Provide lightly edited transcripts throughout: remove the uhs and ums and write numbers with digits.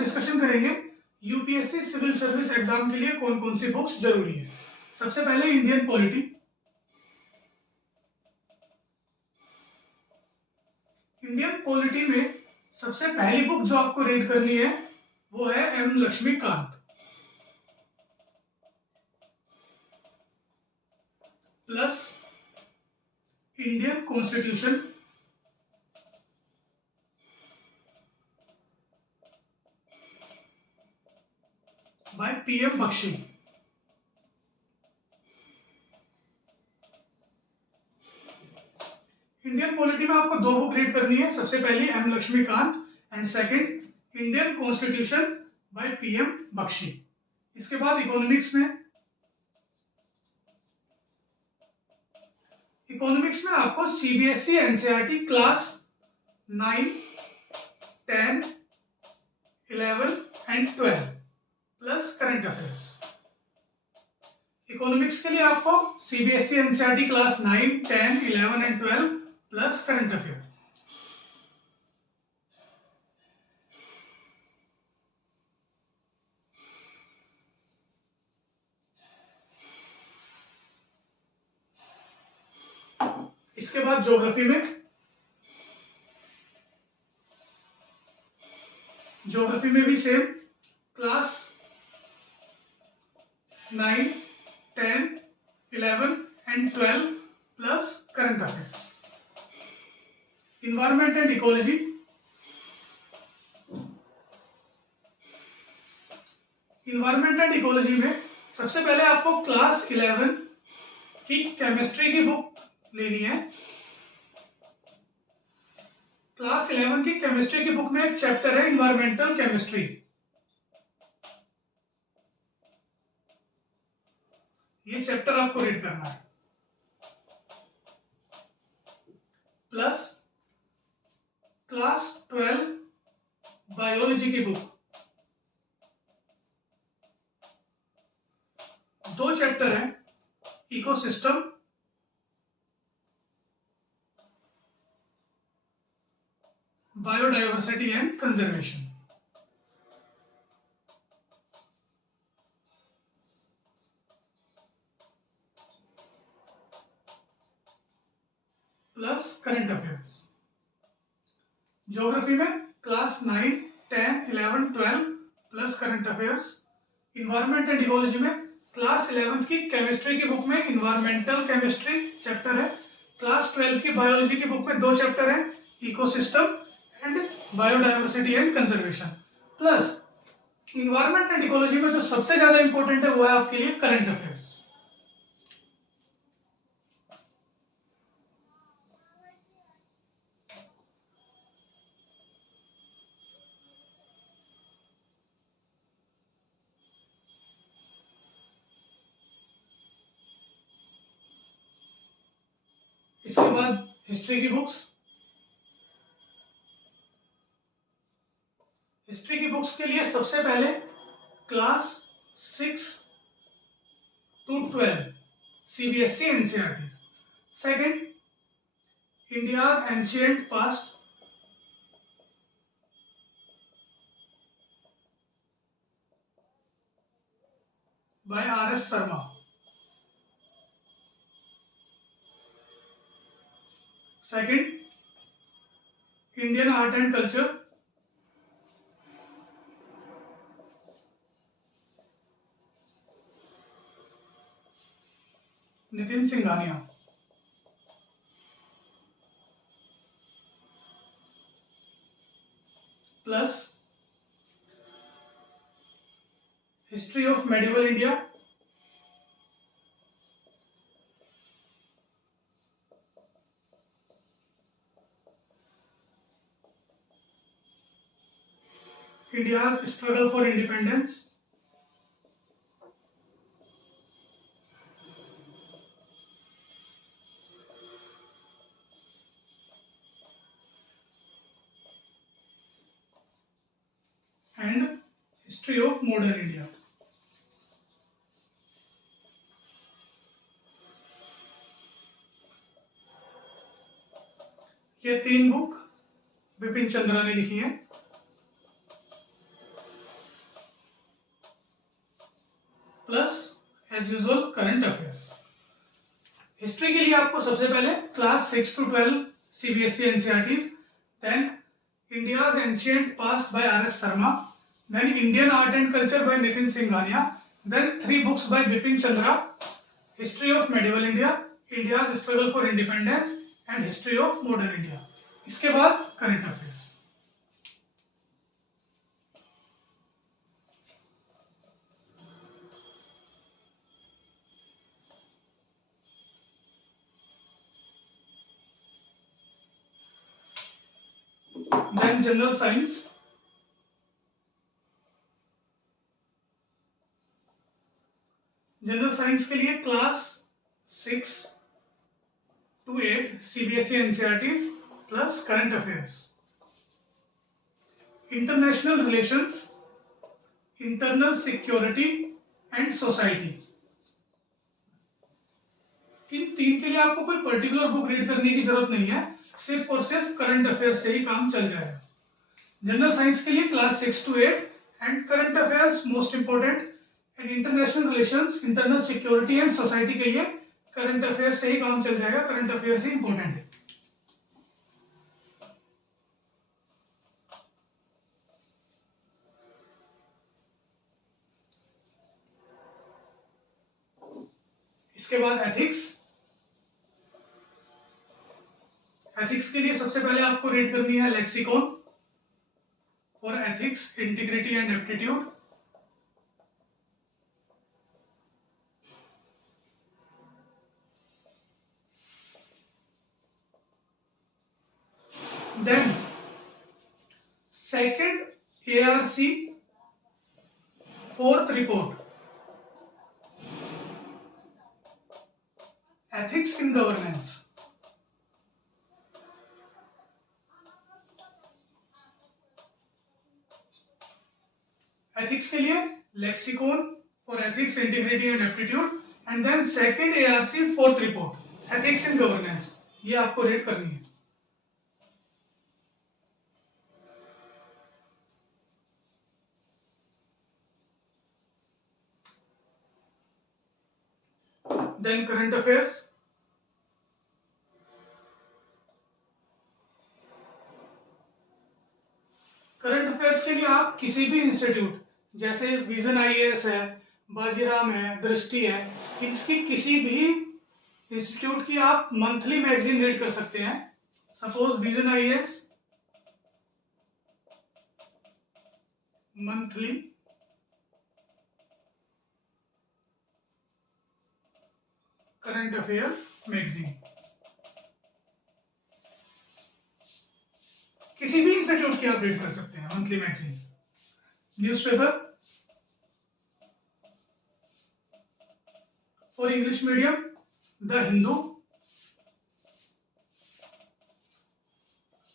Discussion करेंगे UPSC civil service exam के लिए कौन कौन सी बुक्स जरूरी है। सबसे पहले इंडियन पॉलिटी। इंडियन पॉलिटी में सबसे पहली बुक जो आपको रीड करनी है वो है M Laxmikant plus Indian constitution by PM Bakshi. Indian polity में आपको दो बुक रीड करनी है, सबसे पहली M Laxmikant and second Indian constitution by PM Bakshi. इसके बाद इकोनॉमिक्स में आपको CBSE NCERT class 9, 10, 11 and 12 plus current affairs. Economics के लिए आपको CBSE NCERT class 9, 10, 11 and 12 plus current affair. इसके बाद ज्योग्राफी में भी same class 9, 10, 11 and 12 plus current affair. Environment and ecology, में सबसे पहले आपको क्लास 11 की केमिस्ट्री की बुक लेनी है। क्लास 11 की केमिस्ट्री की बुक में एक चैप्टर है इन्वायरमेंटल केमिस्ट्री। ये चैप्टर आपको रीड करना है। प्लस क्लास 12 बायोलॉजी की बुक, दो चैप्टर हैं, ecosystem biodiversity and conservation. Plus current affairs. Geography में class 9, 10, 11, 12 plus current affairs. Environment and ecology में क्लास 11 की केमिस्ट्री की बुक में इन्वायरमेंटल केमिस्ट्री चैप्टर है। क्लास 12 की बायोलॉजी की बुक में दो चैप्टर हैं, ecosystem and biodiversity and conservation. Plus environment and ecology में जो सबसे ज्यादा इंपॉर्टेंट है वो है आपके लिए करंट अफेयर्स। इसके बाद हिस्ट्री की बुक्स। हिस्ट्री की बुक्स के लिए सबसे पहले class 6 to 12 CBSE NCERT. Second India's ancient past by R S. Sharma. Second Indian art and culture Nitin Singhania. Plus history of medieval India India's struggle for independence and history of modern India. ये तीन book Bipin Chandra ने लिखी हैं। Plus as usual current affairs. History के लिए आपको सबसे पहले class 6 to 12 CBSE NCERTs, then India's ancient past by RS Sharma, then Indian art and culture by Nitin Singhania, then 3 books by Bipin Chandra, history of medieval India, India's struggle for independence and history of modern India. इसके बाद current affairs. Then general science, general science के लिए class 6 to 8 CBSE NCERTs plus current affairs. International relations, internal security and society, इन तीन के लिए आपको कोई पर्टिकुलर बुक रीड करने की जरूरत नहीं है, सिर्फ और सिर्फ करंट अफेयर्स से ही काम चल जाएगा। जनरल साइंस के लिए class 6 to 8 and current affairs most important, and international relations, internal security and society के लिए करंट अफेयर्स से ही काम चल जाएगा, करंट अफेयर्स ही इंपोर्टेंट है। इसके बाद एथिक्स। एथिक्स के लिए सबसे पहले आपको रीड करनी है lexicon for ethics, integrity and aptitude, then second ARC 4th report, ethics in governance. Ethics के लिए lexicon for ethics, integrity and aptitude, and then second ARC 4th report, ethics in governance, ये आपको read करनी है। Then current affairs. Current affairs के लिए आप किसी भी इंस्टीट्यूट जैसे विजन IAS है, बाजीराम है, दृष्टि है, इसकी किसी भी इंस्टीट्यूट की आप मंथली मैगजीन रीड कर सकते हैं। Suppose vision IAS monthly current affair magazine, किसी भी इंस्टीट्यूट की आप रीड कर सकते हैं monthly magazine. Newspaper for English medium, the Hindu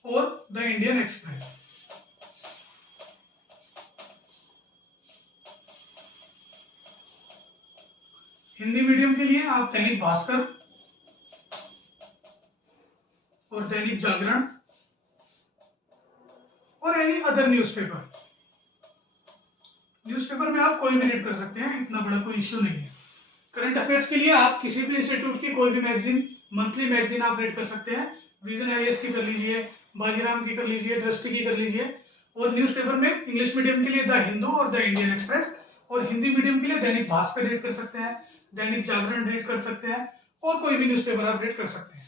और the Indian Express. Hindi medium के लिए आप दैनिक भास्कर और दैनिक जागरण और एनी अदर न्यूज़पेपर, न्यूज़पेपर में आप कोई भी रीड कर सकते हैं, इतना बड़ा कोई इश्यू नहीं है। करंट अफेयर्स के लिए आप किसी भी इंस्टीट्यूट की कोई भी मैगजीन, मंथली मैगजीन आप रीड कर सकते हैं। विजन IAS की कर लीजिए, बाजीराम की कर लीजिए, दृष्टि की कर लीजिए। और न्यूज़पेपर में इंग्लिश मीडियम के लिए द हिंदू और द इंडियन एक्सप्रेस, और हिंदी मीडियम के लिए दैनिक भास्कर रीड कर सकते हैं, दैनिक जागरण रीड कर सकते हैं, और कोई भी न्यूज़पेपर आप रीड कर सकते हैं।